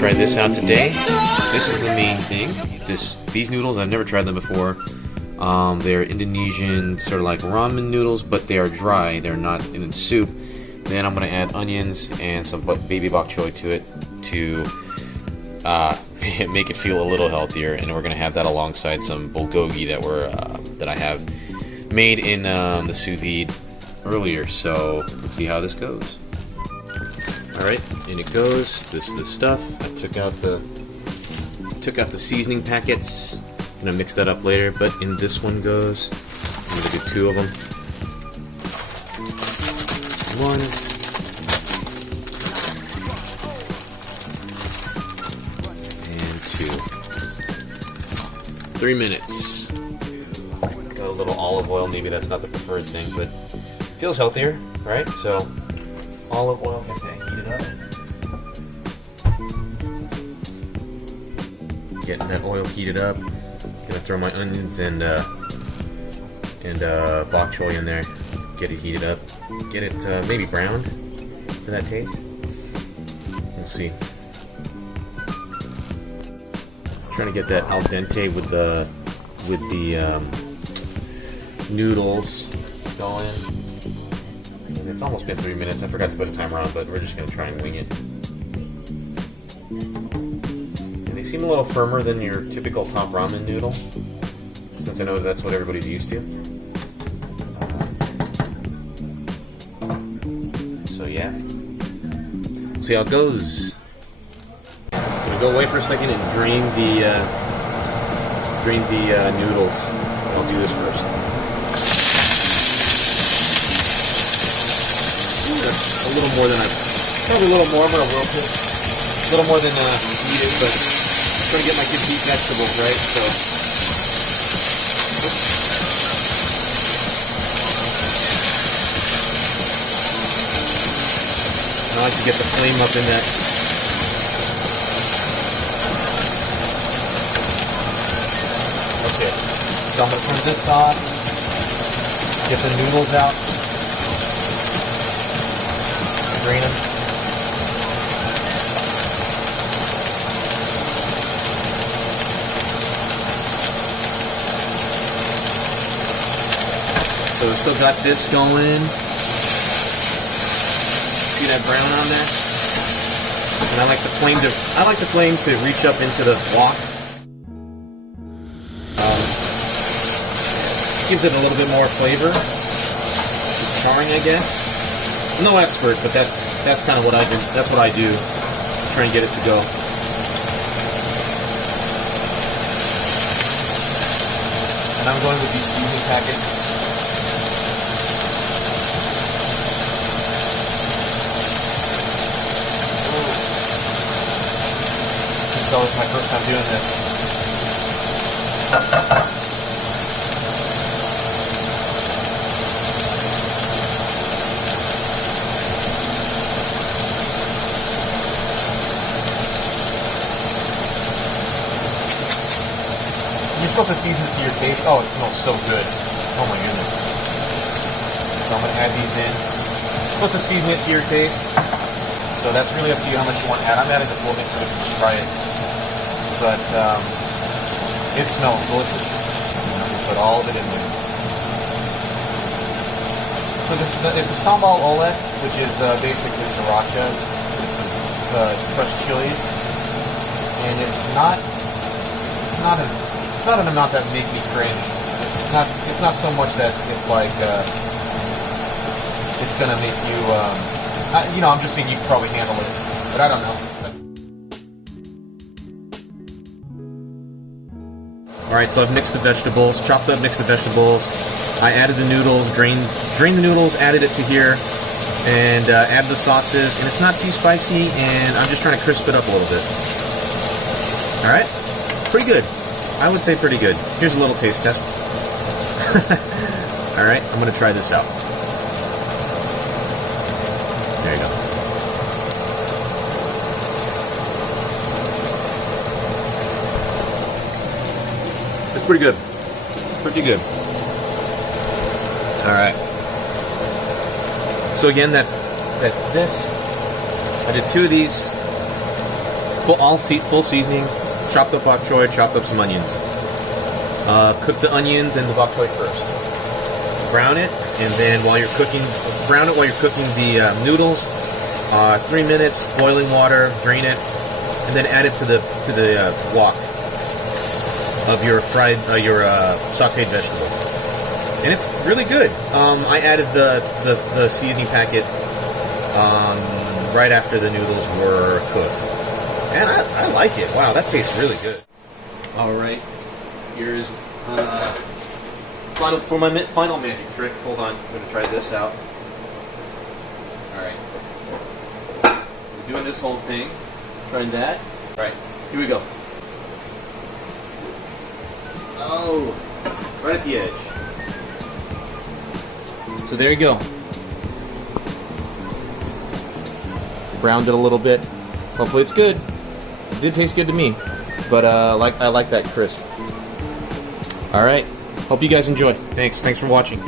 try this out today. This is the main thing. These noodles, I've never tried them before. They're Indonesian, sort of like ramen noodles, but they are dry. They're not in soup. Then I'm going to add onions and some baby bok choy to it to make it feel a little healthier. And we're going to have that alongside some bulgogi that I have made in the sous vide earlier. So let's see how this goes. All right, and it goes. This stuff. I took out the seasoning packets. I'm gonna mix that up later, but in this one goes. I'm gonna do 2 of them. 1. And 2. 3 minutes. Got a little olive oil. Maybe that's not the preferred thing, but feels healthier, right? So olive oil. Okay, heat it up. Getting that oil heated up. Gonna throw my onions and bok choy in there. Get it heated up. Get it maybe browned for that taste. We'll see. Trying to get that al dente with the noodles going. And it's almost been 3 minutes. I forgot to put a timer on, but we're just gonna try and wing it. They seem a little firmer than your typical top ramen noodle, since I know that's what everybody's used to. So yeah, let's see how it goes. I'm gonna go away for a second and drain the noodles. I'll do this first. A little more than probably a little more. I'm gonna roast it. A little more than needed, but I'm trying to get my kids to eat vegetables, right? So, I like to get the flame up in that. Okay, so I'm gonna turn this off. Get the noodles out. Drain them. So we still got this going. See that brown on there? And I like the flame to reach up into the wok. Gives it a little bit more flavor. Charring, I guess. I'm no expert, but that's kind of what I do. Try and get it to go. And I'm going with these seasoning packets. So it's my first time doing this. You're supposed to season it to your taste. Oh, it smells so good. Oh my goodness. So I'm going to add these in. You're supposed to season it to your taste. So that's really up to you how much you want to add. I'm adding the full mix so we can try it. But it smells delicious. I'm going to put all of it in there. So it's a sambal oelek, which is basically sriracha, crushed chilies, and it's not an amount that makes me cringe. It's not so much that it's like it's gonna make you. I'm just saying you can probably handle it, but I don't know. Alright, so I've mixed the vegetables, chopped up, mixed the vegetables. I added the noodles, drained the noodles, added it to here, and added the sauces. And it's not too spicy, and I'm just trying to crisp it up a little bit. Alright, pretty good. I would say pretty good. Here's a little taste test. Alright, I'm going to try this out. There you go. It's pretty good. Pretty good. Alright. So again, that's this. I did 2 of these. full seasoning, chopped up bok choy, chopped up some onions. Cook the onions and the bok choy first. Brown it, and then brown it while you're cooking the noodles. 3 minutes, boiling water, drain it, and then add it to the wok of your sautéed vegetables. And it's really good. I added the seasoning packet right after the noodles were cooked. And I like it. Wow, that tastes really good. Alright, here's for my final magic trick. Hold on, I'm going to try this out. Alright. We're doing this whole thing. Trying that. Alright, here we go. Oh, right at the edge. So there you go. Browned it a little bit. Hopefully it's good. It did taste good to me, but I like that crisp. All right. Hope you guys enjoy. Thanks for watching.